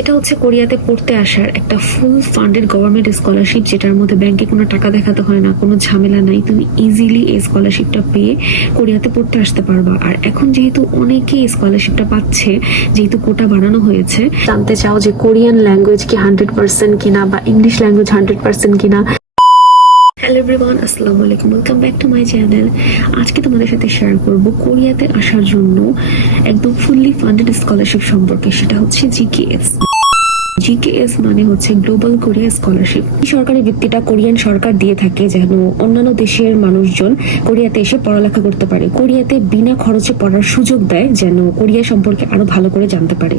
এটা হচ্ছে কোরিয়াতে পড়তে আসার একটা ফুল ফান্ডেড গভর্নমেন্ট স্কলারশিপ, যেটার মধ্যে ব্যাংকে কোনো টাকা দেখাতে হয় না, কোনো ঝামেলা নাই। তুমি ইজিলি এই স্কলারশিপটা পেয়ে কোরিয়াতে পড়তে আসতে পারবা। আর এখন যেহেতু অনেকেই স্কলারশিপটা পাচ্ছে, যেহেতু কোটা বাড়ানো হয়েছে, জানতে চাও যে কোরিয়ান ল্যাঙ্গুয়েজ কি 100% কিনা বা ইংলিশ ল্যাঙ্গুয়েজ 100% কিনা। হ্যালো এভরিওয়ান, আসসালামু আলাইকুম, welcome back to my channel. আজকে তোমাদের সাথে শেয়ার করব কোরিয়াতে আসার জন্য একদম ফুললি ফান্ডেড স্কলারশিপ সম্পর্কে। সেটা হচ্ছে জিকেএস। জিকেএস মানে হচ্ছে গ্লোবাল কোরিয়া স্কলারশিপ। এই সরকারি বৃত্তিটা কোরিয়ান সরকার দিয়ে থাকে যেন অন্যান্য দেশের মানুষজন কোরিয়াতে এসে পড়ালেখা করতে পারে, কোরিয়াতে বিনা খরচে পড়ার সুযোগ দেয়, যেন কোরিয়া সম্পর্কে আরো ভালো করে জানতে পারে।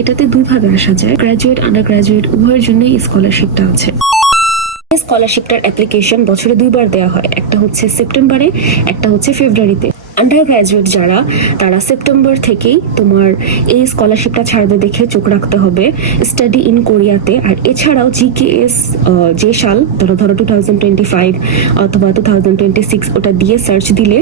এটাতে দুইভাবে আসা যায়, গ্রাজুয়েট, আন্ডার গ্রাজুয়েট উভয়ের জন্যই স্কলারশিপটা আছে। স্কলারশিপটার অ্যাপ্লিকেশন বছরে দুইবার দেওয়া হয়, একটা হচ্ছে সেপ্টেম্বরে, একটা হচ্ছে ফেব্রুয়ারিতে। আন্ডার গ্রাজুয়েট যারা, তারা সেপ্টেম্বর থেকেই তোমার এই স্কলারশিপটা ছাড়বে দেখে চোখ রাখতে হবে স্টাডি ইন কোরিয়াতে। আর এছাড়াও জিকেএস যে সাল ধরো 2025 অথবা 2026 ওটা দিয়ে সার্চ দিলে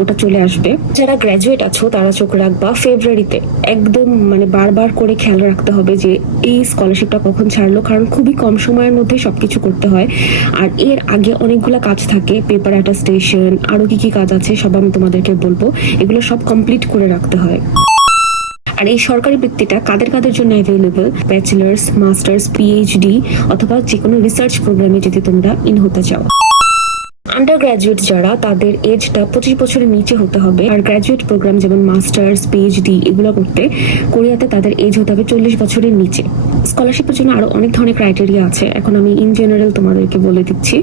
ওটা চলে আসবে। যারা গ্রাজুয়েট আছো তারা চোখ রাখবা ফেব্রুয়ারিতে। একদম মানে বারবার করে খেয়াল রাখতে হবে যে এই স্কলারশিপটা কখন ছাড়লো, কারণ খুবই কম সময়ের মধ্যে সবকিছু করতে হয়। আর এর আগে অনেকগুলো কাজ থাকে, পেপার অ্যাটাস্টেশন, আরো কি কি কাজ আছে সব আমি তোমাদেরকে বলবো, এগুলো সব কমপ্লিট করে রাখতে হয়। আর এই সরকারি বৃত্তিটা কাদের কাদের জন্য অ্যাভেলেবল? ব্যাচেলার্স, মাস্টার্স, পিএইচডি অথবা যে কোনো রিসার্চ প্রোগ্রামে যদি তোমরা ইন হতে চাও। আন্ডার গ্রাজুয়েট যারা, তাদের এজটা 25 বছরের নিচে হতে হবে। আর গ্রাজুয়েট প্রোগ্রাম যেমন মাস্টার্স, পিএইচডি এগুলো করতে কোরিয়াতে তাদের এজ হতে হবে 40 বছরের নিচে। স্কলারশিপের জন্য আরো অনেক ধরনের ক্রাইটেরিয়া আছে, এখন আমি ইন জেনারেল তোমাদেরকে বলে দিচ্ছি।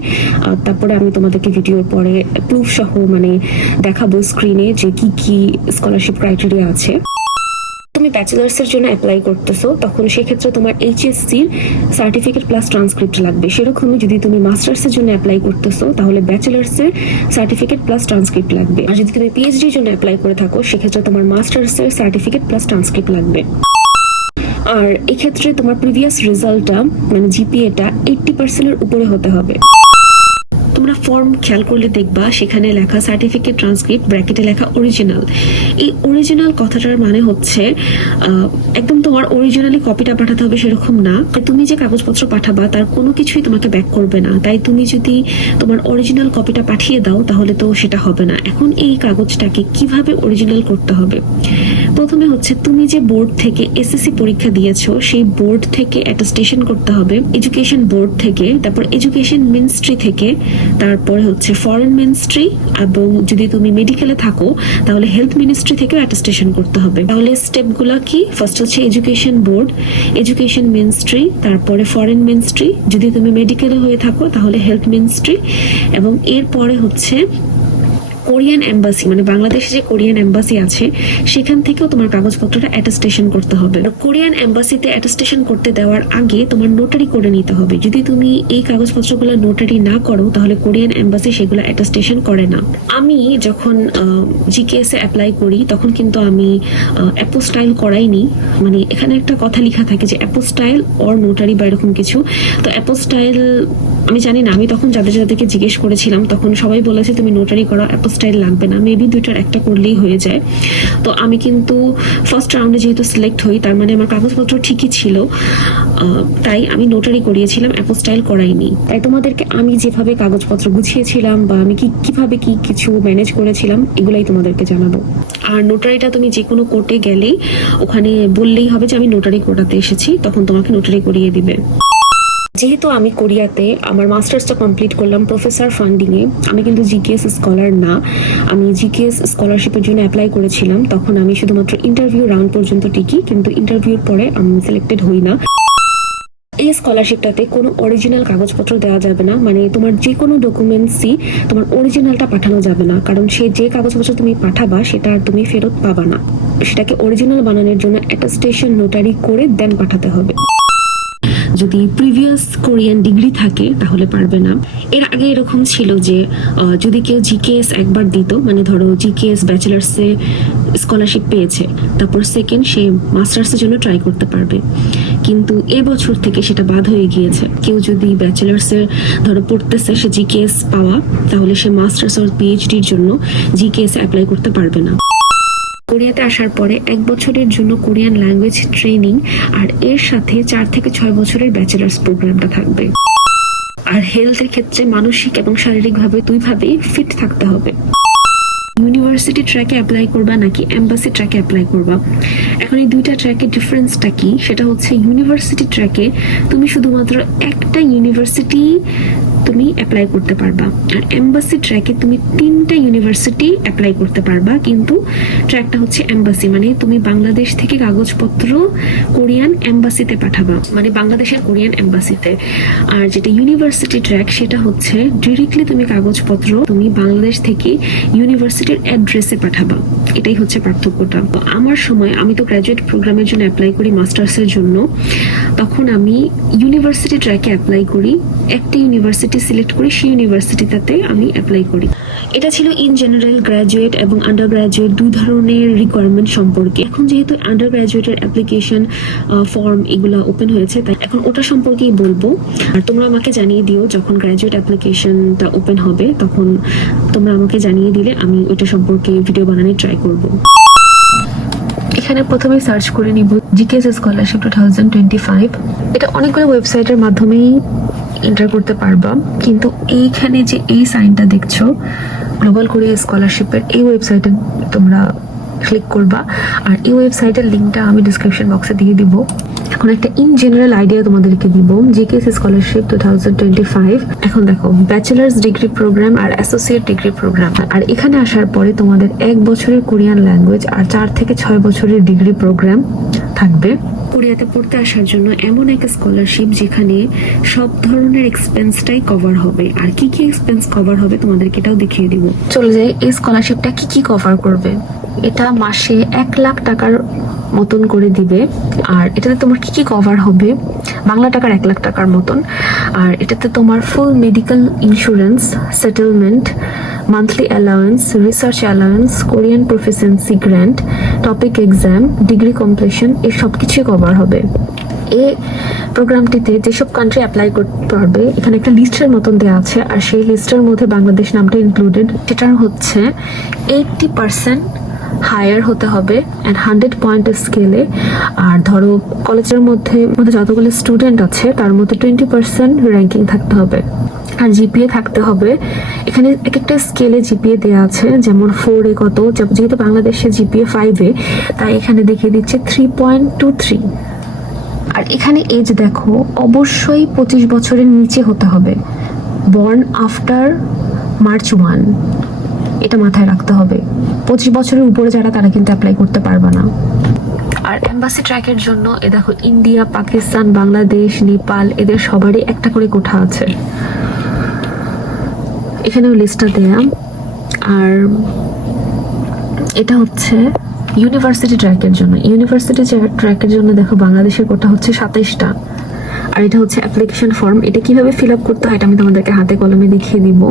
তারপরে আমি তোমাদেরকে ভিডিওর পরে প্রুফ সহ মানে দেখাবো স্ক্রিনে যে কি কি স্কলারশিপ ক্রাইটেরিয়া আছে। তুমি ব্যাচেলার্স এর জন্য অ্যাপ্লাই করতেছো, তখন সেক্ষেত্রে তোমার এইচএসসির সার্টিফিকেট প্লাস ট্রান্সক্রিপ্ট লাগবে। সেরকমই যদি তুমি মাস্টার্স এর জন্য অ্যাপ্লাই করতেছো, তাহলে ব্যাচেলার্স এর সার্টিফিকেট প্লাস ট্রান্সক্রিপ্ট লাগবে। আর যদি তুমি পিএইচডি এর জন্য অ্যাপ্লাই করে থাকো, সেক্ষেত্রে তোমার মাস্টার্স এর সার্টিফিকেট প্লাস ট্রান্সক্রিপ্ট লাগবে। আর এক্ষেত্রে তোমার প্রিভিয়াস রেজাল্টটা মানে জিপিএটা 80% এর উপরে হতে হবে। তোমরা ফর্ম খেয়াল করলে দেখবা সেখানে লেখা সার্টিফিকেট ট্রান্সক্রিপ্ট, ব্র্যাকেটে লেখা অরিজিনাল। এই অরিজিনাল কথাটার মানে হচ্ছে একদম তোমার অরিজিনালি কপিটা পাঠাতে হবে সেরকম না। তুমি যে কাগজপত্র পাঠাবা তার কোনো কিছুই তোমাকে ব্যাক করবে না, তাই তুমি যদি তোমার অরিজিনাল কপিটা পাঠিয়ে দাও তাহলে তো সেটা হবে না। এখন এই কাগজটাকে কিভাবে অরিজিনাল করতে হবে? প্রথমে হচ্ছে তুমি যে বোর্ড থেকে এসএসসি পরীক্ষা দিয়েছো সেই বোর্ড থেকে অ্যাটেস্টেশন করতে হবে, এডুকেশন বোর্ড থেকে, তারপর এডুকেশন মিনিস্ট্রি থেকে, তারপরে হচ্ছে ফরেন মিনিস্ট্রি, এবং যদি তুমি মেডিকেলে থাকো তাহলে হেলথ মিনিস্ট্রি থেকেও অ্যাটেস্টেশন করতে হবে। তাহলে স্টেপগুলো কি? ফার্স্ট হচ্ছে এডুকেশন বোর্ড, এডুকেশন মিনিস্ট্রি, তারপরে ফরেন মিনিস্ট্রি, যদি তুমি মেডিকেলে হয়ে থাকো তাহলে হেলথ মিনিস্ট্রি, এবং এরপরে হচ্ছে কোরিয়ান এম্বাসি, মানে বাংলাদেশে যে কোরিয়ান এম্বাসি আছে সেখান থেকেও তোমার কাগজপত্রটা অ্যাটেস্টেশন করতে হবে। কোরিয়ান এম্বাসিতে অ্যাটেস্টেশন করতে দেওয়ার আগে তোমার নোটারি করে নিতে হবে। যদি তুমি এই কাগজপত্রগুলো নোটারি না করো তাহলে কোরিয়ান এম্বাসি সেগুলো অ্যাটেস্টেশন করে না। আমি যখন জিকেএস এ অ্যাপ্লাই করি তখন কিন্তু আমি অ্যাপোস্টাইল করাইনি, মানে এখানে একটা কথা লেখা থাকে যে অ্যাপোস্টাইল অর নোটারি বা এরকম কিছু। তো অ্যাপোস্টাইল আমি জানি না, আমি তখন যাদেরকে জিজ্ঞেস করেছিলাম তখন সবাই বলেছে তুমি নোটারি করো, অ্যাপোস্টাইল লাগবে না, মেবি দুইটার একটা করলেই হয়ে যায়। তো আমি কিন্তু ফার্স্ট রাউন্ডে যেহেতু সিলেক্ট হই, তার মানে আমার কাগজপত্র ঠিকই ছিল, তাই আমি নোটারি করিয়েছিলাম, অ্যাপোস্টাইল করাইনি। তাই তোমাদেরকে আমি যেভাবে কাগজপত্র গুছিয়েছিলাম বা আমি কিভাবে কি কিছু ম্যানেজ করেছিলাম এগুলাই তোমাদেরকে জানাবো। আর নোটারিটা তুমি যে কোনো কোর্টে গেলেই ওখানে বললেই হবে যে আমি নোটারি করাতে এসেছি, তখন তোমাকে নোটারি করিয়ে দিবে। যেহেতু আমি কোরিয়াতে আমার মাস্টার্সটা কমপ্লিট করলাম প্রফেসর ফান্ডিং এ, আমি কিন্তু জিকেএস স্কলার না। আমি জিকেএস স্কলারশিপের জন্য অ্যাপ্লাই করেছিলাম, তখন আমি শুধুমাত্র ইন্টারভিউ রাউন্ড পর্যন্ত টিকি, কিন্তু ইন্টারভিউর পরে আমি সিলেক্টেড হই না। এই স্কলারশিপটাতে কোনো অরিজিনাল কাগজপত্র দেওয়া যাবে না, মানে তোমার যে কোনো ডকুমেন্টসই তোমার অরিজিনালটা পাঠানো যাবে না, কারণ সে যে কাগজপত্র তুমি পাঠাবা সেটা আর তুমি ফেরত পাবা না। সেটাকে অরিজিনাল বানানোর জন্য অ্যাটেস্টেশন নোটারি করে দেন পাঠাতে হবে। যদি প্রিভিয়াস কোরিয়ান ডিগ্রি থাকে তাহলে পারবে না। এর আগে এরকম ছিল যে যদি কেউ জিকেএস একবার দিত, মানে ধরো জিকেএস ব্যাচেলার্সে স্কলারশিপ পেয়েছে, তারপর সেকেন্ড সে মাস্টার্সের জন্য ট্রাই করতে পারবে, কিন্তু এবছর থেকে সেটা বাদ হয়ে গিয়েছে। কেউ যদি ব্যাচেলার্সের ধরো পড়তেছে, সে জিকেএস পাওয়া, তাহলে সে মাস্টার্স আর পিএইচডির জন্য জিকেএস অ্যাপ্লাই করতে পারবে না। কোরিয়াতে আসার পরে 1 বছরের জন্য কোরিয়ান ল্যাঙ্গুয়েজ ট্রেনিং আর এর সাথে 4 থেকে 6 বছরের ব্যাচেলার্স প্রোগ্রামটা থাকবে। আর হেলথের ক্ষেত্রে মানসিক এবং শারীরিকভাবে দুইভাবেই ফিট থাকতে হবে। ইউনিভার্সিটি ট্র্যাকে অ্যাপ্লাই করবা নাকি এমবাসি ট্র্যাকে অ্যাপ্লাই করবা? এখন এই দুইটা ট্র্যাকের ডিফারেন্সটা কি? সেটা হচ্ছে ইউনিভার্সিটি ট্র্যাকে তুমি শুধুমাত্র একটা ইউনিভার্সিটি তুমি অ্যাপ্লাই করতে পারবা, আর এমবাসি ট্র্যাকে তুমি 3টা ইউনিভার্সিটি অ্যাপ্লাই করতে পারবা, কিন্তু ট্র্যাকটা হচ্ছে এমবাসি, মানে তুমি বাংলাদেশ থেকে কাগজপত্র কোরিয়ান এমবাসিতে পাঠাবা, মানে বাংলাদেশের কোরিয়ান এমবাসিতে। আর যেটা ইউনিভার্সিটি ট্র্যাক সেটা হচ্ছে ডিরেক্টলি তুমি কাগজপত্র তুমি বাংলাদেশ থেকে ইউনিভার্সিটির অ্যাড্রেসে পাঠাবা। এটাই হচ্ছে পার্থক্যটা। তো আমার সময় আমি তো গ্র্যাজুয়েট প্রোগ্রামের জন্য অ্যাপ্লাই করি মাস্টার্সের জন্য, তখন আমি ইউনিভার্সিটি ট্র্যাকে অ্যাপ্লাই করি, একটা ইউনিভার্সিটি সিলেক্ট করি, সেই ইউনিভার্সিটিতে আমি অ্যাপ্লাই করি। এটা ছিল ইন জেনারেল গ্র্যাজুয়েট এবং আন্ডার গ্র্যাজুয়েট দুই ধরনের রিকোয়ারমেন্ট সম্পর্কে। এখন যেহেতু আন্ডার গ্র্যাজুয়েটের অ্যাপ্লিকেশন ফর্ম এগুলো ওপেন হয়েছে, তাই এখন ওটা সম্পর্কেই বলবো। আর তোমরা আমাকে জানিয়ে দিও যখন গ্র্যাজুয়েট অ্যাপ্লিকেশনটা ওপেন হবে, তখন তোমরা আমাকে জানিয়ে দিলে আমি ওইটা সম্পর্কে ভিডিও বানানোর ট্রাই করব। এখানে প্রথমে সার্চ করে নিব জিকেএস স্কলারশিপ 2025। এটা অনেকগুলো ওয়েবসাইটের মাধ্যমেই এন্টার করতে পারবা, কিন্তু এইখানে যে এই সাইনটা দেখছো গ্লোবাল কোরিয়া স্কলারশিপের, এই ওয়েবসাইটে তোমরা ক্লিক করবা, আর এই ওয়েবসাইটের লিঙ্কটা আমি ডিসক্রিপশন বক্সে দিয়ে দিব। এখন একটা ইন জেনারেল আইডিয়া তোমাদেরকে দিব জিকেএস স্কলারশিপ 2025। এখন দেখো ব্যাচেলার্স ডিগ্রি প্রোগ্রাম আর অ্যাসোসিয়েট ডিগ্রি প্রোগ্রাম, আর এখানে আসার পরে তোমাদের 1 বছরের কোরিয়ান ল্যাঙ্গুয়েজ আর 4 থেকে 6 বছরের ডিগ্রি প্রোগ্রাম থাকবে। কোরিয়াতে পড়তে আসার জন্য এমন এক স্কলারশিপ যেখানে সব ধরনের এক্সপেন্সটাই কভার হবে। আর কি কি এক্সপেন্স কভার হবে তোমাদেরকে এটাও দেখিয়ে দিব। চলে যাই এই স্কলারশিপটা কি কি কভার করবে। এটা মাসে 1 লাখ টাকার মতন করে দিবে, আর এটাতে তোমার কি কি কভার হবে, বাংলা টাকার 1 লাখ টাকার মতন। আর এটাতে তোমার full medical insurance, settlement, monthly allowance, research allowance, Korean proficiency grant, TOPIK exam, degree completion, এই সব কিছুই কভার হবে। এই প্রোগ্রামটিতে যেসব কান্ট্রি অ্যাপ্লাই করতে পারবে এখানে একটা লিস্টের মতন দেওয়া আছে, আর সেই লিস্টের মধ্যে বাংলাদেশ নামটা ইনক্লুডেড। সেটার হচ্ছে 80% হায়ার হতে হবে অ্যান্ড 100 পয়েন্ট স্কেলে। আর ধরো কলেজের মধ্যে যতগুলো স্টুডেন্ট আছে তার মধ্যে 20% র্যাঙ্কিং থাকতে হবে, আর জিপিএ থাকতে হবে। এখানে এক একটা স্কেলে জিপিএ দেওয়া আছে, যেমন 4 কত, যেহেতু বাংলাদেশে জিপিএ 5 তাই এখানে দেখিয়ে দিচ্ছে 3.23। আর এখানে এজ দেখো অবশ্যই 25 বছরের নিচে হতে হবে, বর্ন আফটার মার্চ 1, এটা মাথায় রাখতে হবে। 25 বছরের উপরে যারা তারা কিন্তু অ্যাপ্লাই করতে পারবে না। আর এমবাসি ট্র্যাকের জন্য এ দেখো ইন্ডিয়া, পাকিস্তান, বাংলাদেশ, নেপাল এদের সবারই একটা করে কোঠা আছে, এখানেও লিস্টটা দেয়া। আর এটা হচ্ছে ইউনিভার্সিটি ট্র্যাকের জন্য। ইউনিভার্সিটি ট্র্যাকের জন্য দেখো বাংলাদেশের কোটা হচ্ছে 27টা। আর এটা হচ্ছে অ্যাপ্লিকেশন ফর্ম, এটা কিভাবে ফিল আপ করতে হয় এটা আমি তোমাদেরকে হাতে কলমে দেখিয়ে দিব।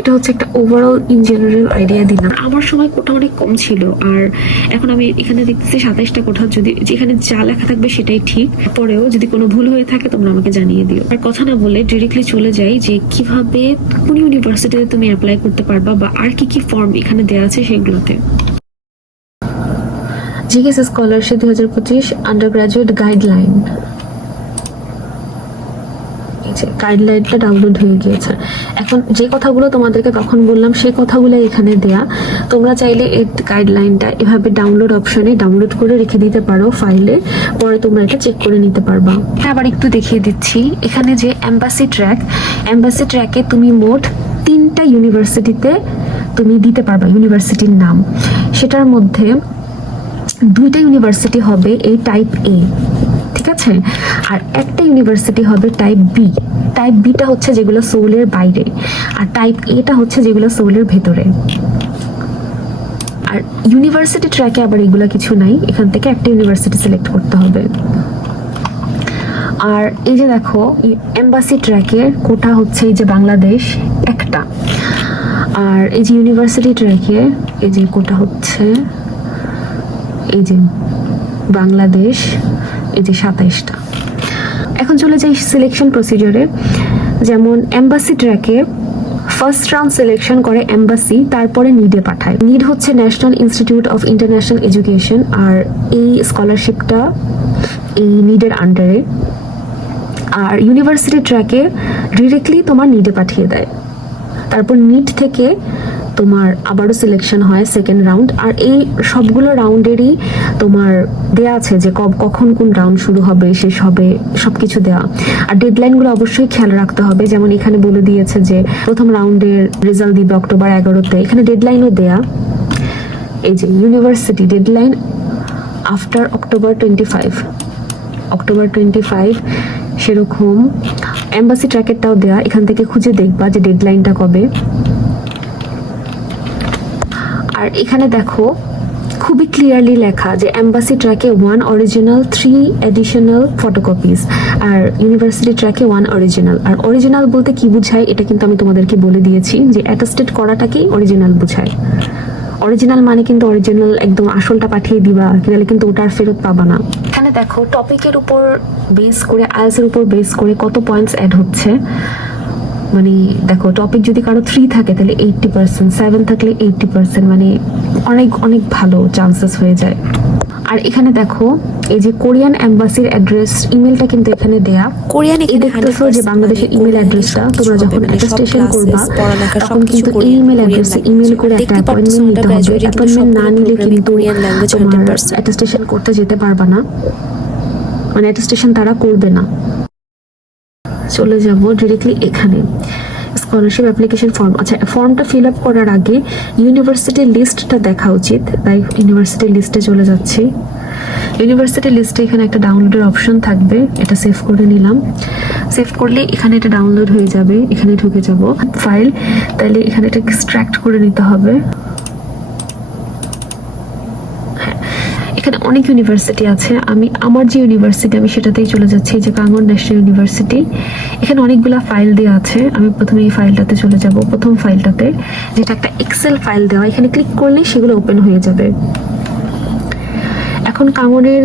এটা হচ্ছে একটা ওভারঅল ইন জেনারেল আইডিয়া দিলাম। আমার সময় কোটা অনেক কম ছিল, আর এখন আমি এখানে দেখতেছি 27টা কোঠা, যদি যেখানে যা লেখা থাকবে সেটাই ঠিক। পরেও যদি কোনো ভুল হয়ে থাকে তোমরা আমাকে জানিয়ে দিও। আর কথা না বলে ডিরেক্টলি চলে যাই যে কিভাবে কোন ইউনিভার্সিটিতে তুমি অ্যাপ্লাই করতে পারবা, বা আর কি কি ফর্ম এখানে দেওয়া আছে সেগুলোতে। GKS scholarship 2025 undergraduate guideline, গাইডলাইনটা ডাউনলোড হয়ে গিয়েছে। এখন যে কথাগুলো তোমাদেরকে তখন বললাম সেই কথাগুলো এখানে দেয়া। তোমরা চাইলে এই গাইডলাইনটা এভাবে ডাউনলোড অপশনে ডাউনলোড করে রেখে দিতে পারো ফাইলে, পরে তোমরা এটা চেক করে নিতে পারবা। আবার একটু দেখিয়ে দিচ্ছি, এখানে যে এমবাসি ট্র্যাকে তুমি মোট 3টা ইউনিভার্সিটিতে তুমি দিতে পারবা ইউনিভার্সিটির নাম। সেটার মধ্যে 2টা ইউনিভার্সিটি হবে এই টাইপ এ, ঠিক আছে, আর একটা ইউনিভার্সিটি হবে টাইপ বি। টাইপ বিটা হচ্ছে যেগুলো সোলের বাইরে, আর টাইপ এটা হচ্ছে যেগুলো সোলের ভেতরে। আর ইউনিভার্সিটি ট্র্যাকে আবার এগুলো কিছু নাই, এখান থেকে একটা ইউনিভার্সিটি সিলেক্ট করতে হবে। আর এই যে দেখো এমবাসি ট্র্যাকের কোটা হচ্ছে এই যে বাংলাদেশ একটা, আর এই যে ইউনিভার্সিটি ট্র্যাকে এই যে কোটা হচ্ছে এই যে বাংলাদেশ এই যে 27টা। এখন চলে যাই সিলেকশন প্রসিজারে। যেমন এমবাসি ট্র্যাকে ফার্স্ট রাউন্ড সিলেকশন করে এম্বাসি, তারপরে নিডে পাঠায়। নিড হচ্ছে national institute of international education, আর এই স্কলারশিপটা এই নিডের আন্ডারে। আর ইউনিভার্সিটি ট্র্যাকে ডিরেক্টলি তোমার নিডে পাঠিয়ে দেয়। তারপর নিট থেকে তোমার আবারও সিলেকশন হয় সেকেন্ড রাউন্ড। আর এই সবগুলো রাউন্ডেরই তোমার দেয়া আছে যে কখন কোন রাউন্ড শুরু হবে, শেষ হবে, সবকিছু দেওয়া। আর ডেডলাইনগুলো অবশ্যই খেয়াল রাখতে হবে। যেমন এখানে বলে দিয়েছে যে প্রথম রাউন্ডের রেজাল্ট দিবে অক্টোবর 11-তে। এখানে ডেডলাইনও দেয়া, এই যে ইউনিভার্সিটি ডেডলাইন আফটার অক্টোবর 25, সেরকম এম্বাসি ট্র্যাকেরটাও দেয়া। এখান থেকে খুঁজে দেখবা যে ডেডলাইনটা কবে। আর এখানে দেখো খুবই ক্লিয়ারলি লেখা যে এম্বাসি ট্র্যাকে 1 অরিজিনাল, 3 অ্যাডিশনাল ফটোকপিস, আর ইউনিভার্সিটি ট্র্যাকে 1 অরিজিনাল। আর অরিজিনাল বলতে কি বোঝায় এটা কিন্তু আমি তোমাদেরকে বলে দিয়েছি, যে অ্যাটাস্টেড করাটাকেই অরিজিনাল বোঝায়। অরিজিনাল মানে কিন্তু অরিজিনাল একদম আসলটা পাঠিয়ে দিবা, তাহলে কিন্তু ওটা আর ফেরত পাবা না। এখানে দেখো টপিকের উপর বেস করে, আইএলটিএস এর উপর বেস করে কত পয়েন্টস অ্যাড হচ্ছে। মানে দেখো টপিক যদি কারো 3 থাকে তাহলে 80%, 7 থাকলে 80%, মানে অনেক অনেক ভালো চান্সেস হয়ে যায়। আর এখানে দেখো এই যে কোরিয়ান এম্বাসির অ্যাড্রেস, ইমেলটা কিন্তু এখানে দেয়া। কোরিয়ান এই দেখতেছো যে বাংলাদেশের ইমেল অ্যাড্রেসটা, তোমরা যখন অ্যাটেস্টেশন করবা তখন কিন্তু এই ইমেল অ্যাড্রেসে ইমেল করে একটা অ্যাপয়েন্টমেন্ট নিতে হবে। অ্যাপয়েন্টমেন্ট না নিলে কিন্তু কোরিয়ান ল্যাঙ্গুয়েজ 100%। অ্যাটেস্টেশন করতে যেতে পারবা না, মানে অ্যাটেস্টেশন তারা করবে না। চলে যাব ডিরেক্টলি এখানে স্কলারশিপ অ্যাপ্লিকেশন ফর্ম। আচ্ছা, ফর্মটা ফিল আপ করার আগে ইউনিভার্সিটির লিস্টটা দেখা উচিত, তাই ইউনিভার্সিটির লিস্টে চলে যাচ্ছি। ইউনিভার্সিটির লিস্টে এখানে একটা ডাউনলোডের অপশন থাকবে, এটা সেভ করে নিলাম। সেভ করলে এখানে এটা ডাউনলোড হয়ে যাবে। এখানে ঢুকে যাব ফাইল, তাহলে এখানে এটা এক্সট্রাক্ট করে নিতে হবে। এখানে অনেক ইউনিভার্সিটি আছে, আমি আমার যে ইউনিভার্সিটি আমি সেটাতেই চলে যাচ্ছি, যে কাঙ্গন ন্যাশনাল ইউনিভার্সিটি। এখানে অনেকগুলা ফাইল দেওয়া আছে, আমি প্রথমে এই ফাইলটাতে চলে যাব, প্রথম ফাইলটাতে, যেটা একটা এক্সেল ফাইল দেওয়া। এখানে ক্লিক করলে সেগুলো ওপেন হয়ে যাবে। এখন কাঙ্গনের,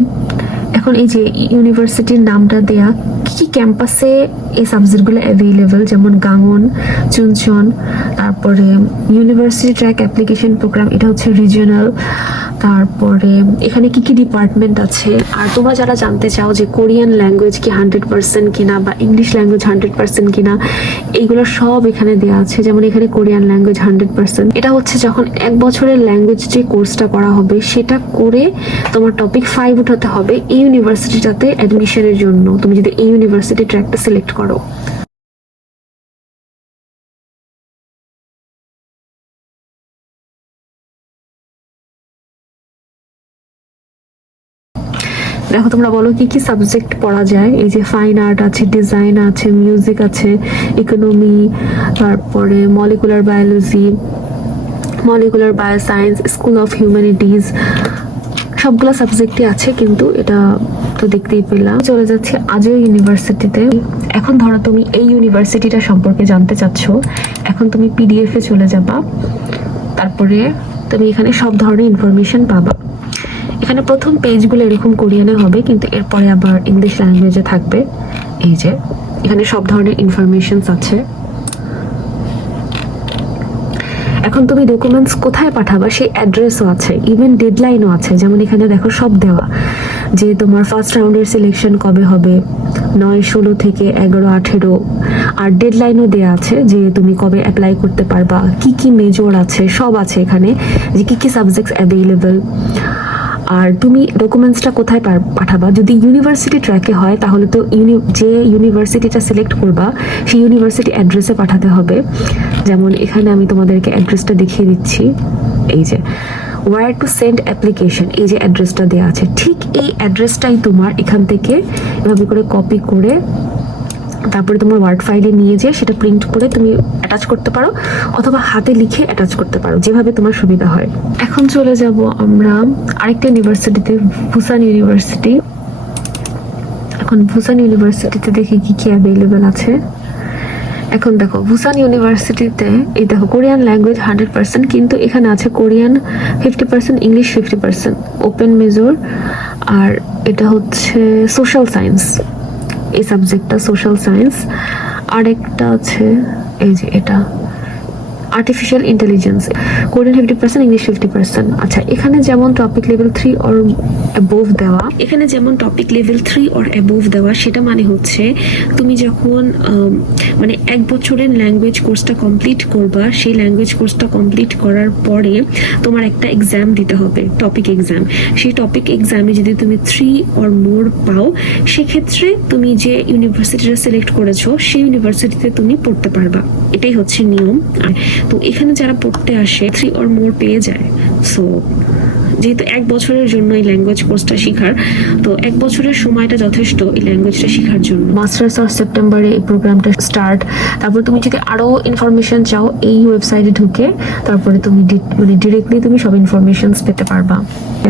এখন এই যে ইউনিভার্সিটির নামটা দেয়া, কি ক্যাম্পাসে এই সাবজেক্টগুলো অ্যাভেলেবল, যেমন গাঙ্গন, চুনচন, তারপরে ইউনিভার্সিটি ট্র্যাক অ্যাপ্লিকেশন প্রোগ্রাম, এটা হচ্ছে রিজিওনাল। তারপরে এখানে কি কি ডিপার্টমেন্ট আছে। আর তোমরা যারা জানতে চাও যে কোরিয়ান ল্যাঙ্গুয়েজ কি 100% কিনা, বা ইংলিশ ল্যাঙ্গুয়েজ 100% কিনা, এইগুলো সব এখানে দেওয়া আছে। যেমন এখানে কোরিয়ান ল্যাঙ্গুয়েজ 100%, এটা হচ্ছে যখন 1 বছরের ল্যাঙ্গুয়েজ যে কোর্সটা করা হবে সেটা করে তোমার টপিক 5 উঠাতে হবে এই ইউনিভার্সিটিটাতে অ্যাডমিশনের জন্য, তুমি যদি এই ইউনিভার্সিটি ট্র্যাকটা সিলেক্ট করো। দেখো তোমরা বলো কি কি সাবজেক্ট পড়া যায়। এই যে ফাইন আর্ট আছে, ডিজাইন আছে, মিউজিক আছে, ইকোনমি, তারপরে molecular biology, molecular bioscience, school of humanities, সবগুলো সাবজেক্টই আছে। কিন্তু এটা তো দেখতেই পেলাম। চলে যাচ্ছে আজও ইউনিভার্সিটিতে। এখন ধরো তুমি এই ইউনিভার্সিটিটা সম্পর্কে জানতে চাচ্ছ, এখন তুমি পিডিএফ এ চলে যাবা, তারপরে তুমি এখানে সব ধরনের ইনফরমেশন পাবা। এখানে প্রথম পেজগুলো এরকম কোরিয়ানে হবে, কিন্তু এরপরে আবার ইংলিশ ল্যাঙ্গুয়েজে থাকবে। এই যে এখানে সব ধরনের ইনফরমেশনস আছে। এখন তুমি ডকুমেন্টস কোথায় পাঠাবা সেই অ্যাড্রেসও আছে, ইভেন ডেডলাইনও আছে। যেমন এখানে দেখো সব দেওয়া, যে তোমার ফার্স্ট রাউন্ডের সিলেকশন কবে হবে, 9-16 থেকে 11-18, আর ডেডলাইনও দেওয়া আছে যে তুমি কবে অ্যাপ্লাই করতে পারবা, কি কি মেজর আছে সব আছে এখানে, যে কি কি সাবজেক্টস অ্যাভেলেবল। আর তুমি ডকুমেন্টসটা কোথায় পাঠাবা, যদি ইউনিভার্সিটি ট্র্যাকে হয় তাহলে তো যে ইউনিভার্সিটিটা সিলেক্ট করবা সেই ইউনিভার্সিটি অ্যাড্রেসে পাঠাতে হবে। যেমন এখানে আমি তোমাদেরকে অ্যাড্রেসটা দেখিয়ে দিচ্ছি, এই যে ওয়্যার টু সেন্ড অ্যাপ্লিকেশন, এই যে অ্যাড্রেসটা দেওয়া আছে, ঠিক এই অ্যাড্রেসটাই তোমার এখান থেকে এভাবে করে কপি করে তারপরে তোমার ওয়ার্ড ফাইলে নিয়ে যেয়ে সেটা প্রিন্ট করে তুমি অ্যাটাচ করতে পারো, অথবা হাতে লিখে অ্যাটাচ করতে পারো, যেভাবে তোমার সুবিধা হয়। এখন চলে যাব আমরা আরেকটা ইউনিভার্সিটিতে, বুসান ইউনিভার্সিটি। এখন বুসান ইউনিভার্সিটিতে দেখি কি কি অ্যাভেলেবেল আছে। এখন দেখো বুসান ইউনিভার্সিটিতে এই দেখো কোরিয়ান ল্যাঙ্গুয়েজ 100%, কিন্তু এখানে আছে কোরিয়ান 50%, ইংলিশ 50%, ওপেন মেজর। আর এটা হচ্ছে সোশ্যাল সায়েন্স, এই সাবজেক্টটা সোশ্যাল সায়েন্স। আরেকটা আছে এই যে এটা আর্টিফিশিয়াল ইন্টেলিজেন্স, কোরিয়ান 50%, ইংলিশ 50%। আচ্ছা, এখানে যেমন টপিক লেভেল 3 অর অ্যাবোভ দেওয়া, সেটা মানে হচ্ছে তুমি যখন মানে 1 বছরের ল্যাঙ্গুয়েজ কোর্সটা কমপ্লিট করবা, সেই ল্যাঙ্গুয়েজ কোর্সটা কমপ্লিট করার পরে তোমার একটা এক্সাম দিতে হবে, টপিক এক্সাম। সেই টপিক এক্সামে যদি তুমি 3 অর মোর পাও, সেক্ষেত্রে তুমি যে ইউনিভার্সিটিটা সিলেক্ট করেছো সেই ইউনিভার্সিটিতে তুমি পড়তে পারবা। এটাই হচ্ছে নিয়ম। তো এখানে যারা পড়তে আসে 3 অর মোর পেয়ে যায়। সো যেহেতু 1 বছরের জন্য এই ল্যাঙ্গুয়েজ কোর্সটা শেখার, তো 1 বছরের সময়টা যথেষ্ট এই ল্যাঙ্গুয়েজটা শেখার জন্য। মাস্টার্স অর সেপ্টেম্বরে এই প্রোগ্রামটা স্টার্ট। তারপর তুমি যদি আরো ইনফরমেশন চাও, এই ওয়েবসাইটে ঢুকে তারপরে তুমি মানে ডিরেক্টলি তুমি সব ইনফরমেশনস পেতে পারবা।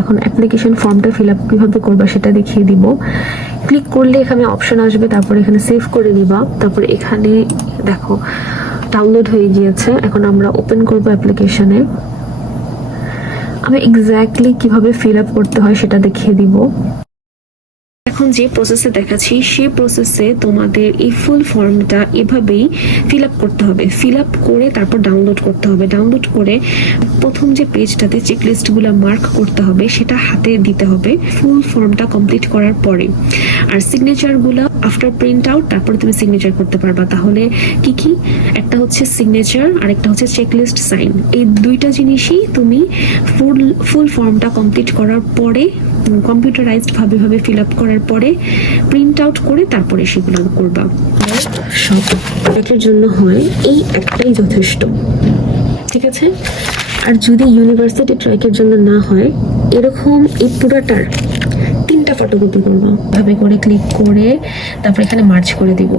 এখন অ্যাপ্লিকেশন ফর্মটা ফিল আপ কিভাবে করবা সেটা দেখিয়ে দিব। ক্লিক করলে এখানে অপশন আসবে, তারপরে এখানে সেভ করে দিবা। তারপরে এখানে দেখো ডাউনলোড হয়ে গিয়েছে। এখন আমরা ওপেন করব অ্যাপ্লিকেশনে। আমি এক্স্যাক্টলি কিভাবে ফিল আপ করতে হয় সেটা দেখিয়ে দিব। এখন যে প্রসেসে দেখাচ্ছি সেই প্রসেসে তোমাদের এই ফুল ফর্মটা এভাবেই ফিল আপ করতে হবে। ফিল আপ করে তারপর ডাউনলোড করতে হবে। ডাউনলোড করে প্রথম যে পেজটাতে চেকলিস্টগুলো মার্ক করতে হবে সেটা হাতে দিতে হবে ফুল ফর্মটা কমপ্লিট করার পরে। আর সিগনেচারগুলো আফটার প্রিন্ট আউট তারপরে তুমি সিগনেচার করতে পারবা। তাহলে কি কি, একটা হচ্ছে সিগনেচার আর একটা হচ্ছে চেকলিস্ট সাইন। এই দুইটা জিনিসই তুমি ফুল ফর্মটা কমপ্লিট করার পরে কম্পিউটারাইজড ভাবে ফিল আপ করার পরে প্রিন্ট আউট করে তারপরে সেগুলো করবা। সব এটার জন্য হয় এই একটাই যথেষ্ট, ঠিক আছে? আর যদি ইউনিভার্সিটি ট্র্যাকের জন্য না হয়, এরকম এই পুরাটার 3টা ফটোকপি করবা। ভাবে করে ক্লিক করে তারপর এখানে মার্জ করে দিব।